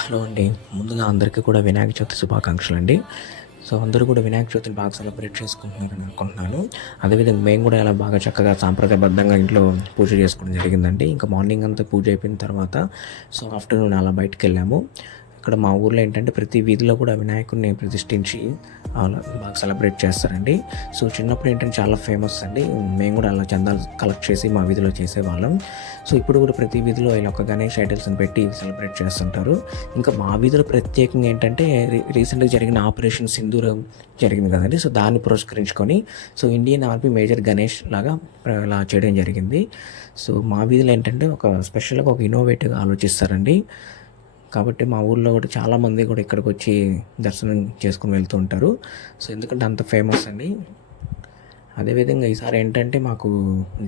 Hello అండి. ముందుగా అందరికీ కూడా వినాయక చవితి శుభాకాంక్షలు అండి సో అందరూ కూడా వినాయక చవితిని బాగా సెలబ్రేట్ చేసుకుంటున్నారని అనుకుంటున్నాను. అదేవిధంగా మేము కూడా ఇలా బాగా చక్కగా సాంప్రదాయబద్ధంగా ఇంట్లో పూజ చేసుకోవడం జరిగిందండి. ఇంకా మార్నింగ్ అంతా పూజ అయిపోయిన తర్వాత సో ఆఫ్టర్నూన్ అలా బయటకు వెళ్ళాము. ఇక్కడ మా ఊర్లో ఏంటంటే ప్రతి వీధిలో కూడా వినాయకుడిని ప్రతిష్ఠించి అలా బాగా సెలబ్రేట్ చేస్తారండి. సో చిన్నప్పుడు ఏంటంటే చాలా ఫేమస్ అండి. మేము కూడా అలా చందాలు కలెక్ట్ చేసి మా వీధిలో చేసేవాళ్ళం. సో ఇప్పుడు కూడా ప్రతి వీధిలో ఇలా ఒక గణేష్ ఐటల్స్ని పెట్టి సెలబ్రేట్ చేస్తుంటారు. ఇంకా మా వీధిలో ప్రత్యేకంగా ఏంటంటే రీసెంట్గా జరిగిన ఆపరేషన్ సింధూరం జరిగింది కదండి. సో దాన్ని పురస్కరించుకొని so Indian army major Ganesh లాగా ఇలా చేయడం జరిగింది. సో మా వీధిలో ఏంటంటే ఒక స్పెషల్గా ఒక ఇన్నోవేటివ్గా ఆలోచిస్తారండి. కాబట్టి మా ఊర్లో కూడా చాలామంది కూడా ఇక్కడికి వచ్చి దర్శనం చేసుకుని వెళ్తూ ఉంటారు. సో ఎందుకంటే అంత ఫేమస్ అండి. అదేవిధంగా ఈసారి ఏంటంటే మాకు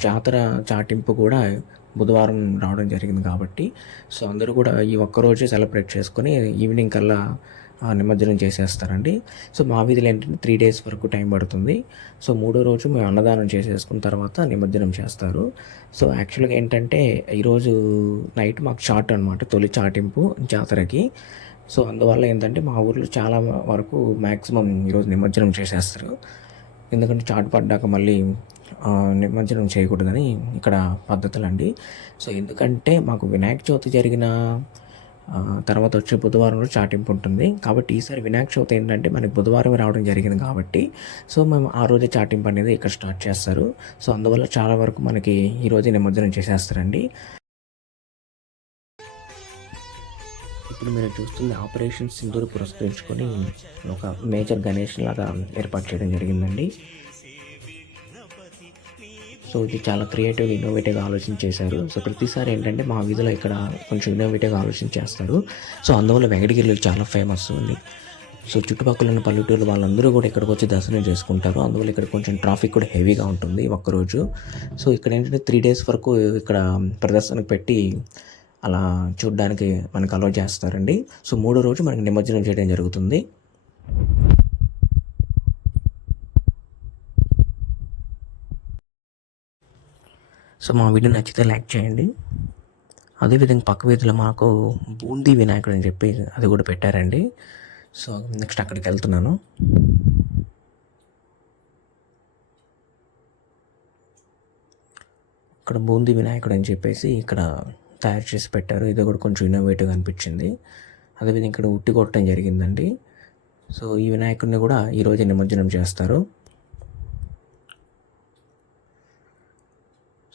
జాతర చాటింపు కూడా బుధవారం రావడం జరిగింది కాబట్టి సో అందరూ కూడా ఈ ఒక్కరోజే సెలబ్రేట్ చేసుకొని ఈవినింగ్ కల్లా నిమజ్జనం చేసేస్తారండి. సో మా వీధిలో ఏంటంటే త్రీ డేస్ వరకు టైం పడుతుంది. సో మూడో రోజు మేము అన్నదానం చేసేసుకున్న తర్వాత నిమజ్జనం చేస్తారు. సో యాక్చువల్గా ఏంటంటే ఈరోజు నైట్ మాకు షార్ట్ అనమాట తొలి చాటింపు జాతరకి. సో అందువల్ల ఏంటంటే మా ఊర్లో చాలా వరకు మ్యాక్సిమం ఈరోజు నిమజ్జనం చేసేస్తారు. ఎందుకంటే చాటు పడ్డాక మళ్ళీ నిమజ్జనం చేయకూడదని ఇక్కడ పద్ధతులండి. సో ఎందుకంటే మాకు వినాయక చవితి జరిగిన తర్వాత వచ్చే బుధవారం రోజు చాటింపు ఉంటుంది. కాబట్టి ఈసారి వినాయక చవితి ఏంటంటే మనకి బుధవారం రావడం జరిగింది కాబట్టి సో మేము ఆ రోజే చాటింపు అనేది ఇక్కడ స్టార్ట్ చేస్తారు. సో అందువల్ల చాలా వరకు మనకి ఈరోజు నిమజ్జనం చేసేస్తారండి. ఇప్పుడు మీరు చూస్తుంది ఆపరేషన్ సింధూర్ పురస్కరించుకొని ఒక మేజర్ గణేష్ లాగా ఏర్పాటు చేయడం జరిగిందండి. సో ఇది చాలా క్రియేటివ్ ఇన్నోవేటివ్గా ఆలోచన చేశారు. సో ప్రతిసారి ఏంటంటే మా వీధిలో ఇక్కడ కొంచెం ఇన్నోవేటివ్గా ఆలోచన చేస్తారు. సో అందువల్ల వెంకటగిరిలో చాలా ఫేమస్ ఉంది. సో చుట్టుపక్కల ఉన్న పల్లెటూరు వాళ్ళందరూ కూడా ఇక్కడికి వచ్చి దర్శనం చేసుకుంటారు. అందువల్ల ఇక్కడ కొంచెం ట్రాఫిక్ కూడా హెవీగా ఉంటుంది ఒక్కరోజు. సో ఇక్కడ ఏంటంటే త్రీ డేస్ వరకు ఇక్కడ ప్రదర్శనకు పెట్టి అలా చూడడానికి మనకు అలౌ చేస్తారండి. సో మూడో రోజు మనకి నిమజ్జనం చేయడం జరుగుతుంది. సో మా వీడియో నచ్చితే లైక్ చేయండి. అదేవిధంగా పక్క వీధిలో మాకు బూందీ వినాయకుడు అని చెప్పి అది కూడా పెట్టారండి. సో నెక్స్ట్ అక్కడికి వెళ్తున్నాను. ఇక్కడ బూందీ వినాయకుడు అని చెప్పేసి ఇక్కడ తయారు చేసి పెట్టారు. ఇది కూడా కొంచెం ఇన్నోవేటివ్గా అనిపించింది. అదేవిధంగా ఇక్కడ ఉట్టి కొట్టడం జరిగిందండి. సో ఈ వినాయకుడిని కూడా ఈరోజు నిమజ్జనం చేస్తారు.